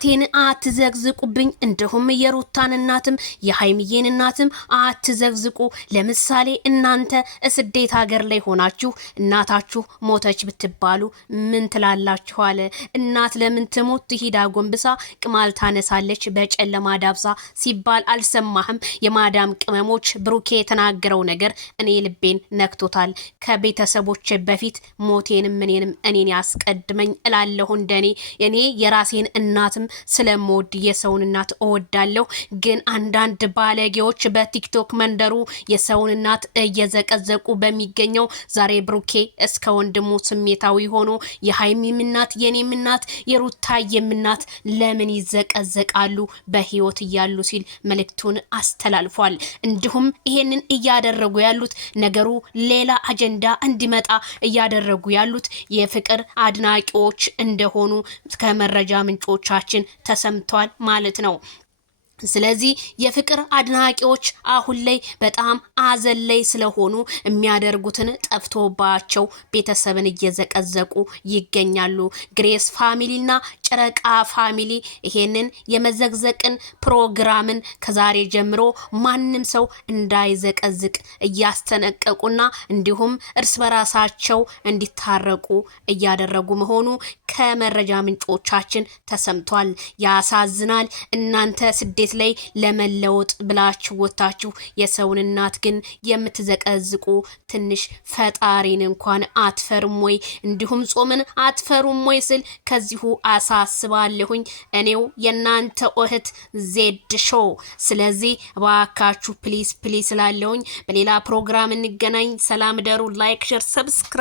ቴን አትዘግዝቁብኝ እንደሁም የሩታን እናትም የሃይሚዬን እናትም አትዘግዝቁ። ለምሳሌ እናንተ እስዴት ሀገር ላይ ሆናችሁ እናታችሁ ሞተች ብትባሉ ምን ትላላችሁ? አለ እናት ለምን ትሞት ትሂዳ ጎንብሳ ቅማል ታነሳለች በጨለማ ዳብሳ ሲባል አልሰማህም? የማዳም ቅመሞች ብሩኬ የተናገረው ነገር እኔ ልቤን ነክቶታል። ከቤተሰቦች በፊት ሞቴንም እኔን ያስቀድመኝ እላለሁ። እንደኔ እኔ የራሴን እናትም ስለምወድ የሰውን እናት እወዳለሁ። ግን አንዳንድ ባለጌዎች በቲክቶክ መንደሩ የሰውን እናት እየዘቀዘቁ በሚገኘው ዛሬ ብሩኬ እስከ ወንድሙ ስሜታዊ ሆኖ የሃይሚም እናት የኔም እናት የሩታዬም እናት ለምን ይዘቀዘቃሉ በህይወት እያሉ ሲል መልእክቱን አስተላልፏል። እንዲሁም ይሄንን እያደረጉ ያሉት ነገሩ ሌላ አጀንዳ እንዲመጣ እያደረጉ ያሉት የፍቅር አድናቂዎች እንደሆኑ ከመረጃ ምንጮቻችን ተሰምቷል ማለት ነው። ስለዚህ የፍቅር አድናቂዎች አሁን ላይ በጣም አዘን ላይ ስለሆኑ የሚያደርጉትን ጠፍቶባቸው ቤተሰብን እየዘቀዘቁ ይገኛሉ። ግሬስ ፋሚሊና ጨረቃ ፋሚሊ ይሄንን የመዘግዘቅን ፕሮግራምን ከዛሬ ጀምሮ ማንም ሰው እንዳይዘቀዝቅ እያስተነቀቁና እንዲሁም እርስ በራሳቸው እንዲታረቁ እያደረጉ መሆኑ ከመረጃ ምንጮቻችን ተሰምቷል። ያሳዝናል። እናንተ ስደት ላይ ለመለወጥ ብላችሁ ወጣችሁ የሰውን እናት ግን የምትዘቀዝቁ ትንሽ ፈጣሪን እንኳን አትፈሩም ወይ? እንዲሁም ጾምን አትፈሩም ወይ ስል ከዚሁ አሳስባለሁኝ። እኔው የናንተ እህት ዜድ ሾው። ስለዚህ ባካችሁ ፕሊስ ፕሊስ ላለሁኝ። በሌላ ፕሮግራም እንገናኝ። ሰላም ደሩ። ላይክ ሼር ሰብስክራይብ